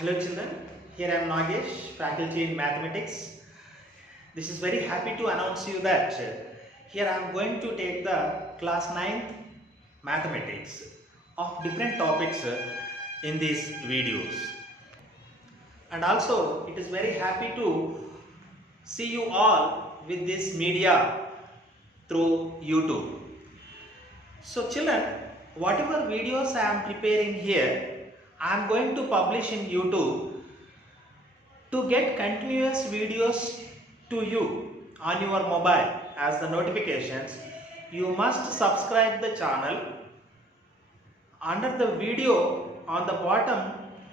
Hello children, here I am Nagesh, faculty in mathematics. This is very happy to announce you that here I am going to take the class 9th mathematics of different topics in these videos. And also it is very happy to see you all with this media through YouTube. So children, whatever videos I am preparing here, I am going to publish in YouTube. To get continuous videos to you on your mobile as the notifications, you must subscribe the channel. Under the video on the bottom,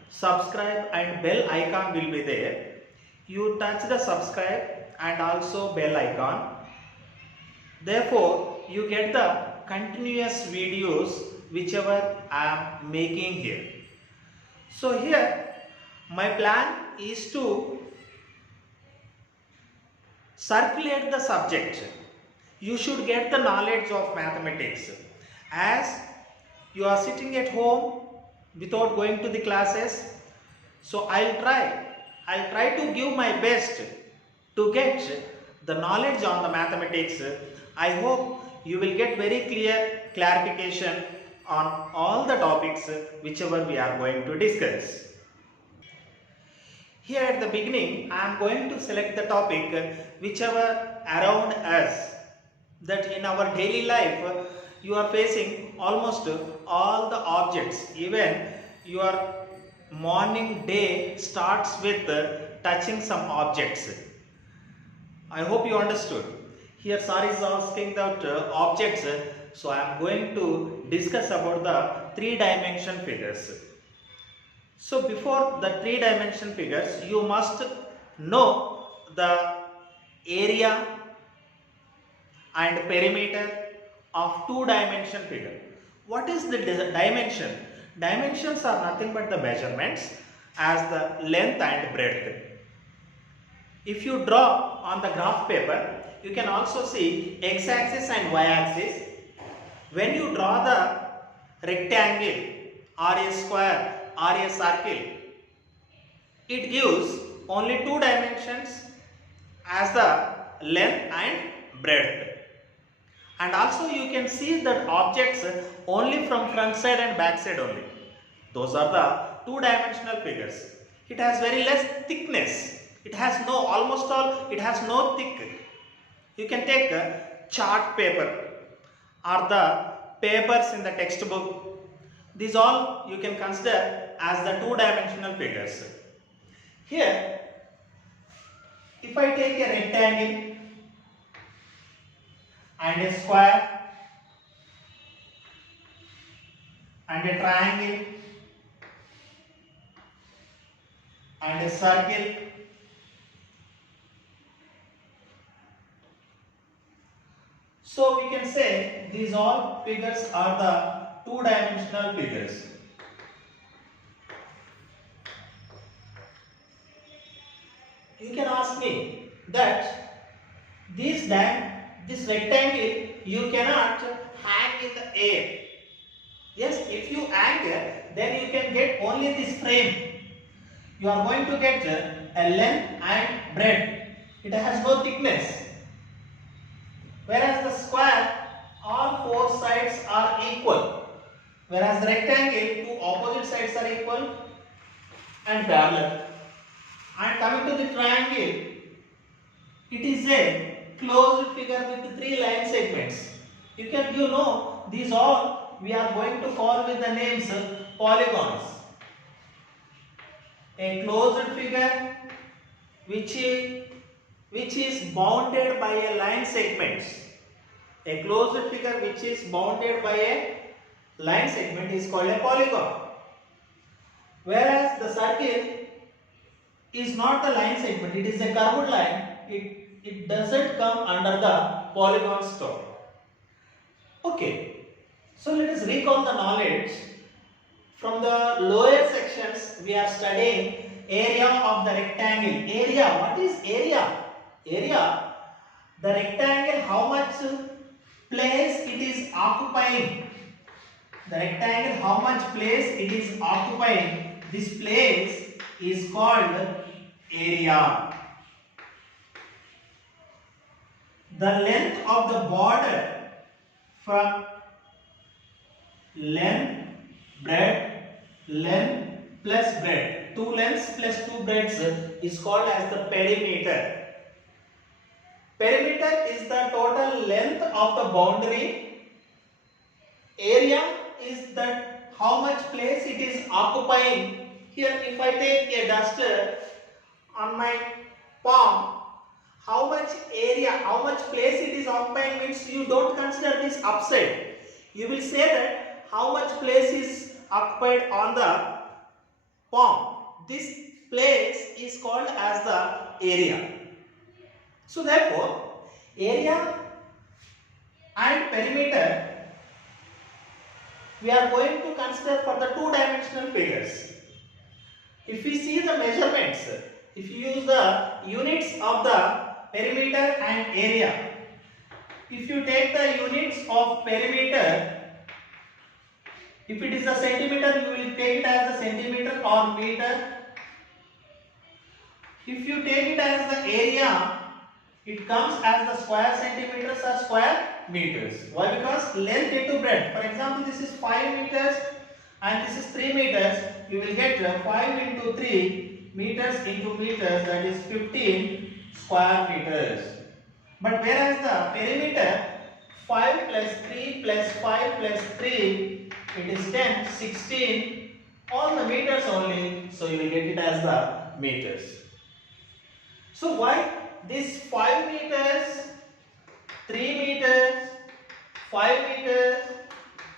subscribe and bell icon will be there. You touch the subscribe and also bell icon. Therefore, you get the continuous videos whichever I am making here. So here my plan is to circulate the subject. You should get the knowledge of mathematics. As you are sitting at home without going to the classes, so I'll try to give my best to get the knowledge on the mathematics. I hope you will get very clear clarification on all the topics whichever we are going to discuss. Here at the beginning, I am going to select the topic whichever around us, that in our daily life you are facing almost all the objects. Even your morning day starts with touching some objects. I hope you understood. Here sir is asking that objects, so I am going to discuss about the 3-dimension figures. So before the 3-dimension figures, you must know the area and perimeter of 2-dimension figure. What is the dimension? Dimensions are nothing but the measurements as the length and breadth. If you draw on the graph paper, you can also see x-axis and y-axis. When you draw the rectangle or a square or a circle, it gives only 2 dimensions as the length and breadth. And also you can see that objects only from front side and back side only. Those are the 2-dimensional figures. It has very less thickness. It has no thick. You can take a chart paper or the papers in the textbook. These all you can consider as the 2-dimensional figures. Here, if I take a rectangle and a square and a triangle and a circle, so we can say these all figures are the 2-dimensional figures. You can ask me that this rectangle you cannot hang in the air. Yes, if you hang, then you can get only this frame. You are going to get a length and breadth. It has no thickness. Whereas the square, all 4 sides are equal. Whereas the rectangle, 2 opposite sides are equal and parallel. And coming to the triangle, it is a closed figure with 3 line segments. You know these all we are going to call with the names polygons. A closed figure which is bounded by a line segment. A closed figure which is bounded by a line segment is called a polygon. Whereas the circle is not a line segment, it is a curved line. It doesn't come under the polygon scope. Okay, so let us recall the knowledge. From the lower sections, we are studying area of the rectangle. Area, what is area? Area, the rectangle, how much place it is occupying. The rectangle, how much place it is occupying. This place is called area. The length of the border from length, length plus breadth. Two lengths plus two breadths is called as the perimeter. Perimeter is the total length of the boundary. Area is that how much place it is occupying. Here if I take a duster on my palm, how much area, how much place it is occupying means you don't consider this upside. You will say that how much place is occupied on the palm. This place is called as the area. So therefore, area and perimeter we are going to consider for the two-dimensional figures. If we see the measurements, if you use the units of the perimeter and area, if you take the units of perimeter, if it is the centimeter, you will take it as the centimeter or meter. If you take it as the area, it comes as the square centimeters or square meters. Why? Because length into breadth. For example, this is 5 meters and this is 3 meters. You will get 5 into 3 meters into meters, that is 15 square meters. But whereas the perimeter, 5 plus 3 plus 5 plus 3, it is 10, 16, all the meters only. So you will get it as the meters. So why this 5 meters, 3 meters, 5 meters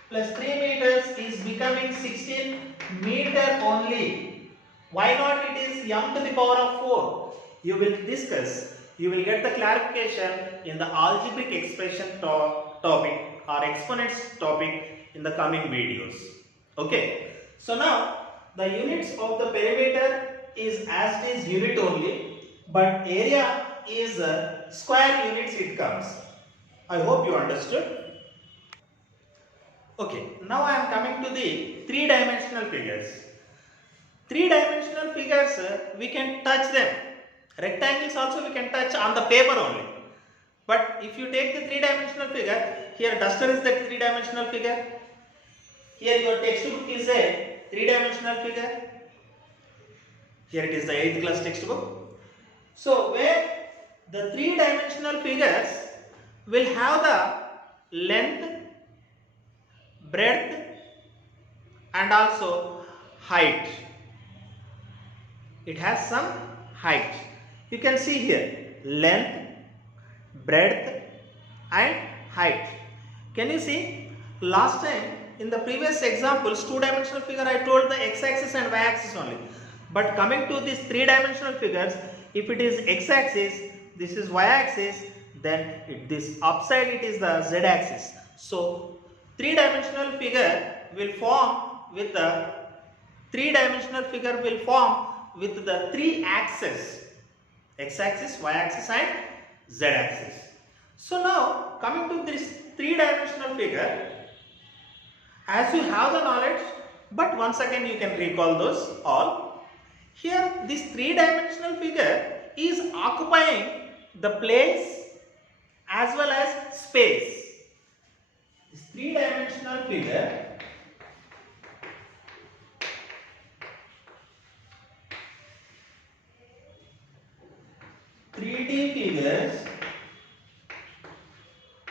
plus 3 meters is becoming 16 meter only? Why not it is m to the power of 4? You will discuss, you will get the clarification in the algebraic expression topic or exponents topic in the coming videos. Okay. So now the units of the perimeter is as it is unit only, but area is square units it comes. I hope you understood. Okay, now I am coming to the three-dimensional figures. Three-dimensional figures, we can touch them. Rectangles also we can touch on the paper only. But if you take the three-dimensional figure, here duster is the three-dimensional figure. Here your textbook is a three-dimensional figure. Here it is the 8th class textbook. So where the three-dimensional figures will have the length, breadth and also height. It has some height. You can see here length, breadth and height. Can you see? Last time in the previous examples, two-dimensional figure I told the x-axis and y-axis only. But coming to these three-dimensional figures, if it is x-axis, this is y-axis, then this upside it is the z-axis. So three-dimensional figure will form with the three-dimensional figure will form with the three axes, x-axis, y-axis and z-axis. So now coming to this three-dimensional figure, as you have the knowledge, but once again you can recall those all. Here this three-dimensional figure is occupying the place as well as space. This three-dimensional figure figures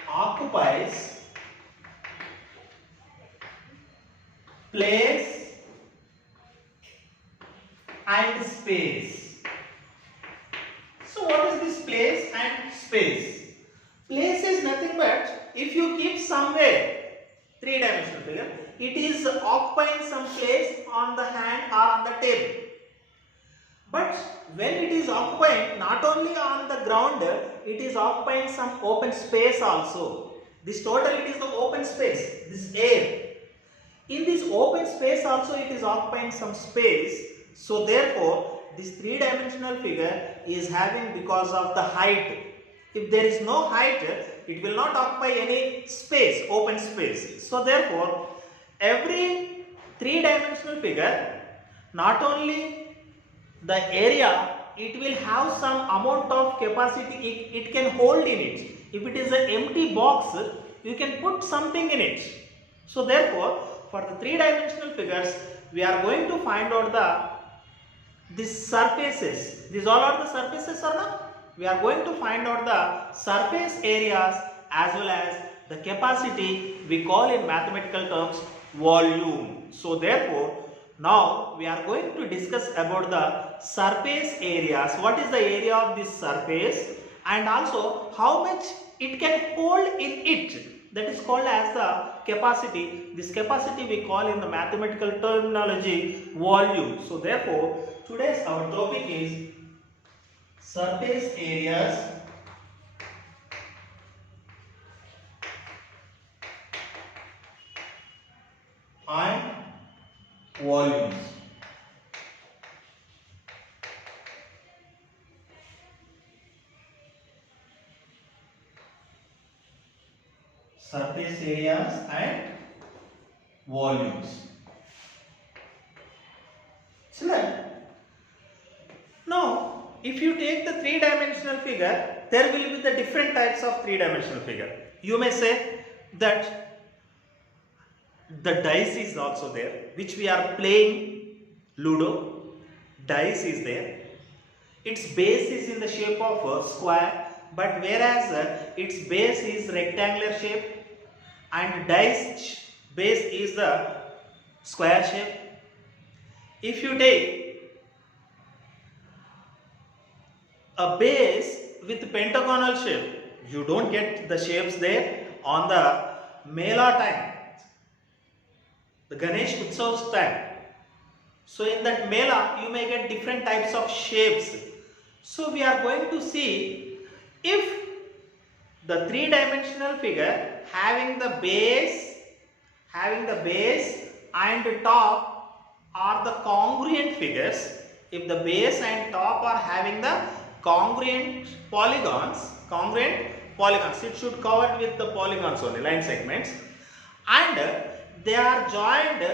occupies place and space. So what is this place and space? Place is nothing but if you keep somewhere three-dimensional figure, it is occupying some place on the hand or on the table. But when it is occupying not only on the ground, it is occupying some open space also. This total it is the open space, this air. In this open space also it is occupying some space. So therefore this three-dimensional figure is having because of the height. If there is no height, it will not occupy any space, open space. So therefore every three-dimensional figure not only the area, it will have some amount of capacity it can hold in it. If it is an empty box, you can put something in it. So therefore, for the three-dimensional figures, we are going to find out these surfaces. These all are the surfaces or not? We are going to find out the surface areas as well as the capacity, we call in mathematical terms volume. So therefore, now we are going to discuss about the surface areas. What is the area of this surface and also how much it can hold in it. That is called as the capacity. This capacity we call in the mathematical terminology volume. So therefore, today's our topic is surface areas and volumes. Surface areas and volumes. So now, if you take the three-dimensional figure, there will be the different types of three-dimensional figure. You may say that the dice is also there, which we are playing Ludo. Dice is there. Its base is in the shape of a square, but whereas its base is rectangular shape and dice base is the square shape. If you take a base with pentagonal shape, you don't get the shapes there on the Mela time, the Ganesh Utsav's time. So in that Mela, you may get different types of shapes. So we are going to see if the three-dimensional figure having the base and the top are the congruent figures. If the base and top are having the congruent polygons, it should cover with the polygons only, line segments, and they are joined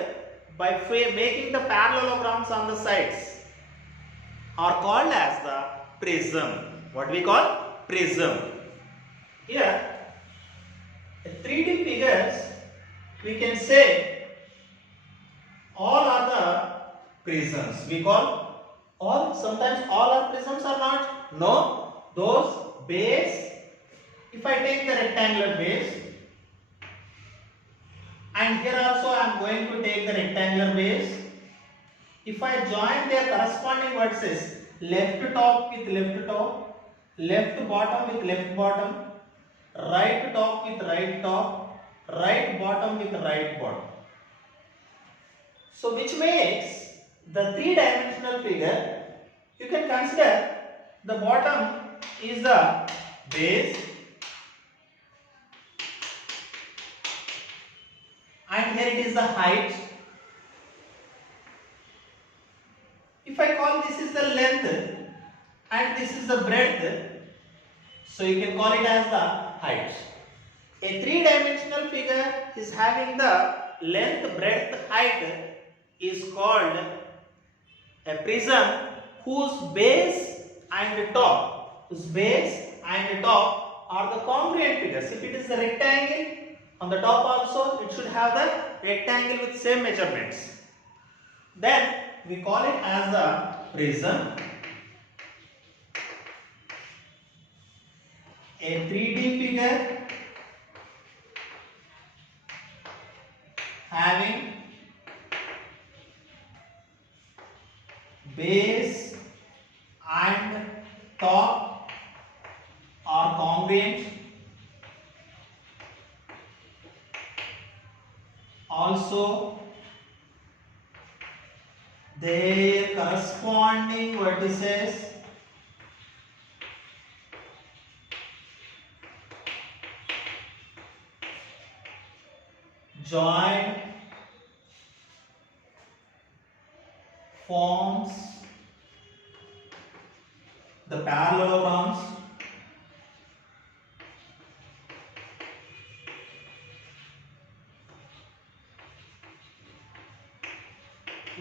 by making the parallelograms on the sides, are called as the prism. What we call prism. Here, 3D figures, we can say all are the prisms. We call all, sometimes all are prisms or not? No, those base, if I take the rectangular base, and here also I am going to take the rectangular base. If I join their corresponding vertices, left top with left top, left bottom with left bottom, right top with right top, right bottom with right bottom. So which makes the three-dimensional figure, you can consider the bottom is the base and here it is the height. If I call this is the length and this is the breadth, so you can call it as the height. A three-dimensional figure is having the length, breadth, height is called a prism whose base and top are the congruent figures. If it is the rectangle, on the top also it should have the rectangle with same measurements. Then we call it as the prism. A 3D figure having base and top are congruent. Also, their corresponding vertices joined forms the parallelograms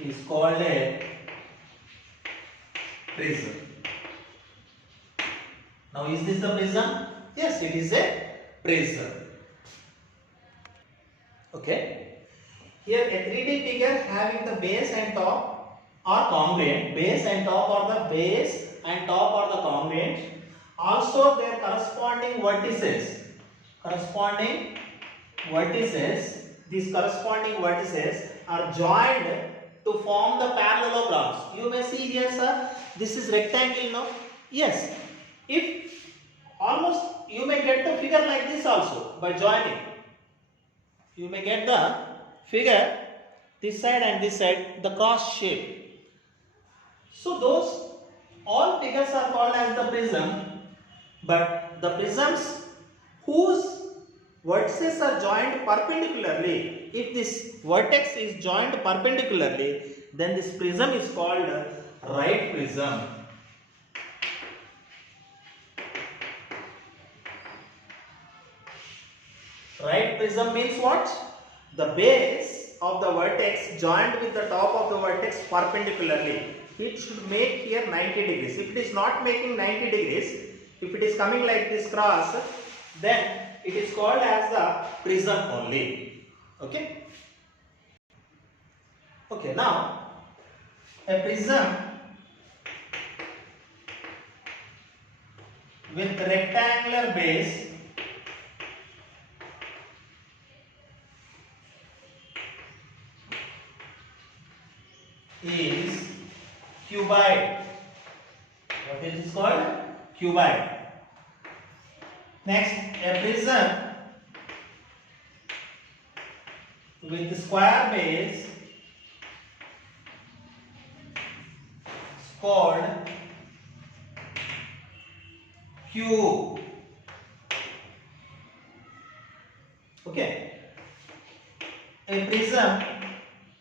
is called a prism. Now is this the prism? Yes, it is a prism. Okay. Here a 3D figure having the base and top are congruent. Base and top are the base and top are the congruent. Also their corresponding vertices. These corresponding vertices are joined to form the parallelograms. You may see here, sir, this is rectangle, no? Yes. If almost you may get the figure like this also by joining. You may get the figure this side and this side, the cross shape. So those all figures are called as the prism, but the prisms whose vertices are joined perpendicularly, if this vertex is joined perpendicularly, then this prism is called right prism. Right prism means what? The base of the vertex joined with the top of the vertex perpendicularly. It should make here 90 degrees. If it is not making 90 degrees, if it is coming like this cross, then it is called as the prism only. Okay. Okay, now a prism with rectangular base is cuboid. What is this called? Cuboid. Next, a prism with square base is called cube. Okay. A prism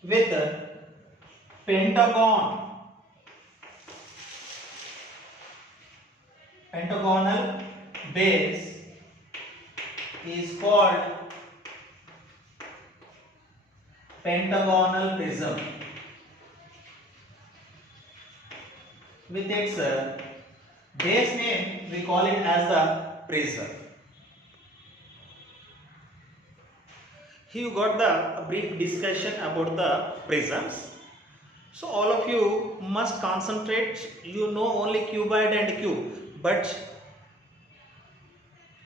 with pentagonal base is called pentagonal prism. With its base name, we call it as the prism. Here you got the brief discussion about the prisms. So all of you must concentrate. You know only cuboid and cube, but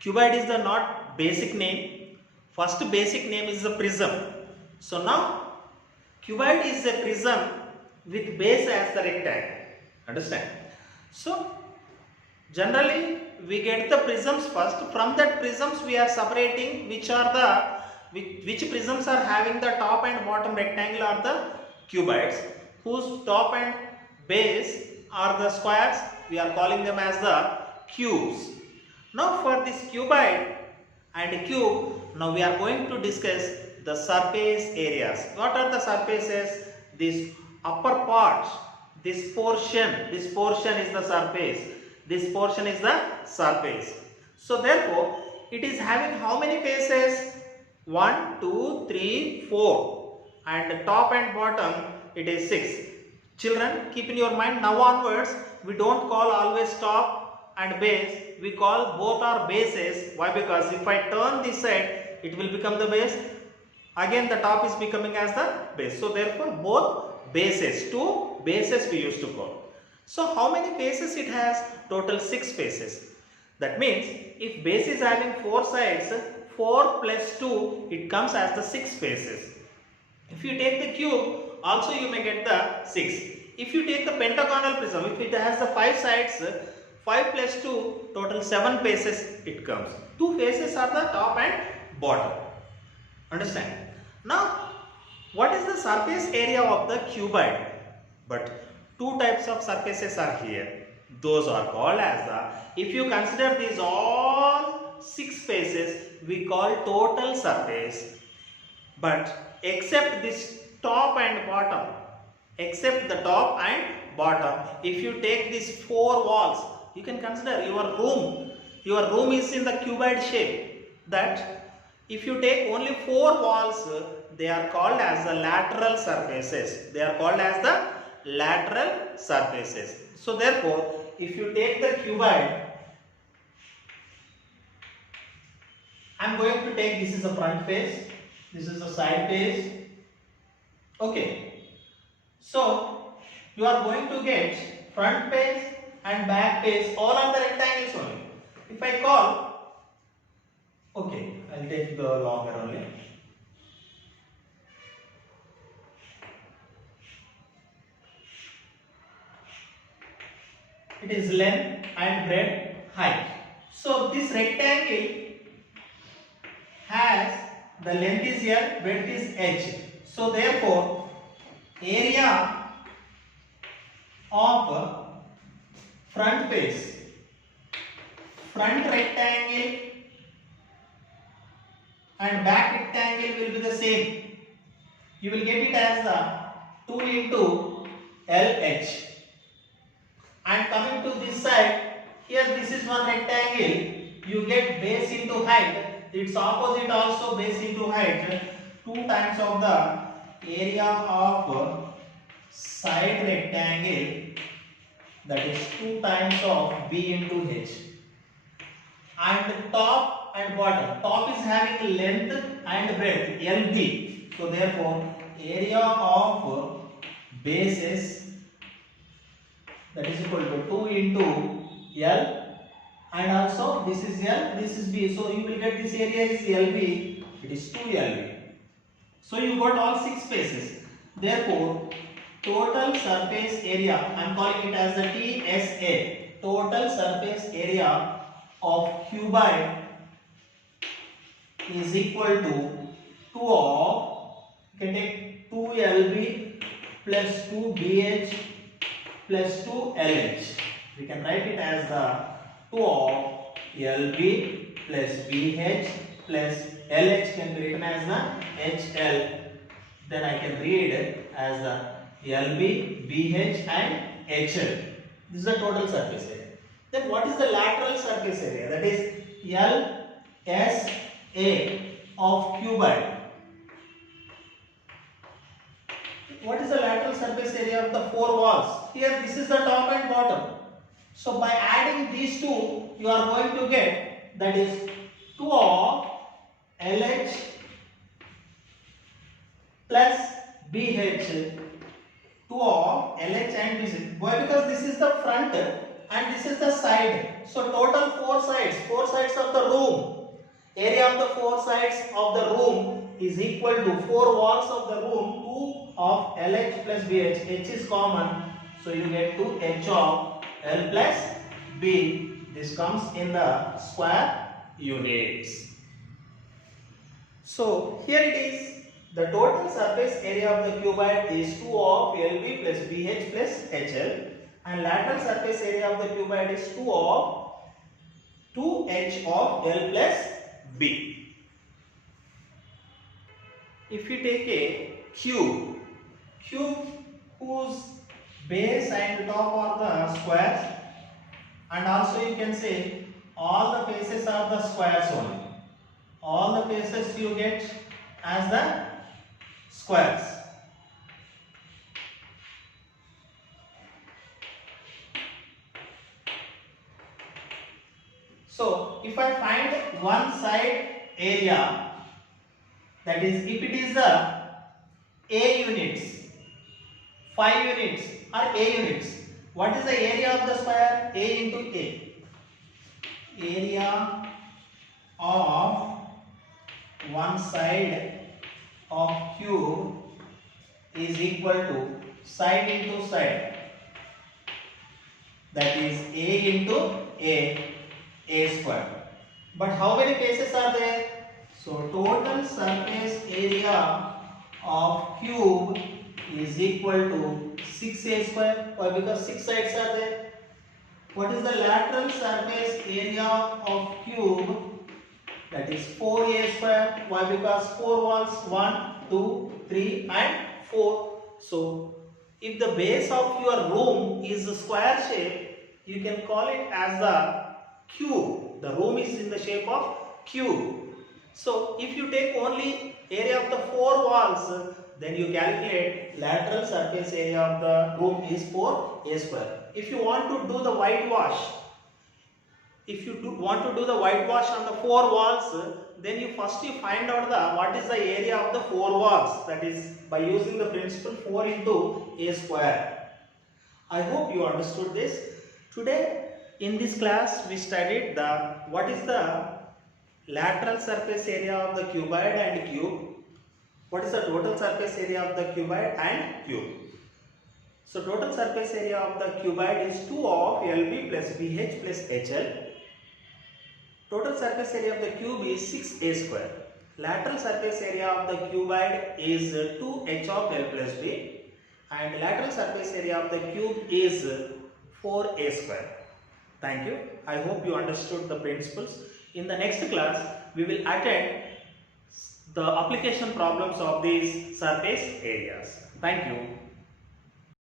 cuboid is the not basic name. First basic name is the prism. So now cuboid is a prism with base as the rectangle. Understand? So generally we get the prisms first. From that prisms we are separating which prisms are having the top and bottom rectangle are the cuboids, whose top and base are the squares. We are calling them as the cubes. Now for this cuboid and cube, now we are going to discuss the surface areas. What are the surfaces? This upper part, this portion is the surface. This portion is the surface. So therefore, it is having how many faces? 1, 2, 3, 4, and top and bottom it is 6. Children, keep in your mind, now onwards we don't call always top and base, we call both are bases. Why? Because if I turn this side, it will become the base. Again the top is becoming as the base. So therefore both bases, two bases we used to call. So how many faces it has? Total 6 faces. That means if base is having 4 sides, 4 plus 2, it comes as the 6 faces. If you take the cube, also you may get the 6. If you take the pentagonal prism, if it has the 5 sides, 5 plus 2, total 7 faces it comes. 2 faces are the top and bottom. Understand? Now, what is the surface area of the cuboid? But 2 types of surfaces are here. Those are called as the, if you consider these all 6 faces, we call total surface. But except this top and bottom, except the top and bottom, if you take these 4 walls, you can consider your room. Your room is in the cuboid shape. That if you take only 4 walls, they are called as the lateral surfaces. They are called as the lateral surfaces. So therefore, if you take the cuboid, I am going to take, this is the front face, this is the side face. Okay. So you are going to get front face and back face all on the rectangles only. If I call, okay, I'll take the longer only. It is length and breadth, height. So this rectangle has the length is L, breadth is H. So therefore, area of front face, front rectangle and back rectangle will be the same. You will get it as the 2 into LH. And coming to this side, here this is one rectangle, you get base into height, its opposite also base into height, 2 times of the area of side rectangle, that is 2 times of B into H. And top and bottom, top is having length and breadth, LB. So therefore, area of bases, that is equal to 2 into L, and also this is L, this is B. So you will get this area is LB, it is 2 LB. So you got all 6 faces. Therefore, total surface area, I am calling it as the TSA, total surface area of cuboid is equal to 2 of, you can take 2 LB plus 2 BH plus 2 LH. We can write it as the 2 of LB plus BH plus LH can be written as the HL. Then I can read it as the LB, BH and HL. This is the total surface area. Then what is the lateral surface area? That is LSA of cuboid. What is the lateral surface area of the 4 walls? Here this is the top and bottom. So by adding these two, you are going to get, that is 2 of LH plus BH, 2 of LH and BH. Why? Because this is the front and this is the side. So total 4 sides of the room. Area of the 4 sides of the room is equal to 4 walls of the room, 2 of LH plus BH. H is common, so you get 2H of L plus B. This comes in the square units. So here it is. The total surface area of the cuboid is 2 of LB plus BH plus HL, and lateral surface area of the cuboid is 2 of 2H of L plus B. If you take a cube whose base and top are the squares, and also you can say all the faces are the squares only. All the faces you get as the squares. So if I find one side area, that is if it is the A units, 5 units or A units, what is the area of the square? A into A. Area of one side of cube is equal to side into side, that is A into A square. But how many faces are there? So total surface area of cube is equal to 6A square. Why? Because 6 sides are there. What is the lateral surface area of cube? That is 4A square. Why? Because 4 walls, 1, 2, 3 and 4. So if the base of your room is a square shape, you can call it as the cube. The room is in the shape of cube. So if you take only area of the 4 walls, then you calculate lateral surface area of the room is 4a square. If you want to do the whitewash, want to do the whitewash on the 4 walls, then you find out what is the area of the 4 walls, that is by using the principle 4 into a square. I hope you understood this. Today in this class we studied what is the lateral surface area of the cuboid and cube, what is the total surface area of the cuboid and cube. So total surface area of the cuboid is 2 of LB plus BH plus HL. Total surface area of the cube is 6a square. Lateral surface area of the cuboid is 2h of L plus B, and lateral surface area of the cube is 4a square. Thank you. I hope you understood the principles. In the next class, we will attend the application problems of these surface areas. Thank you.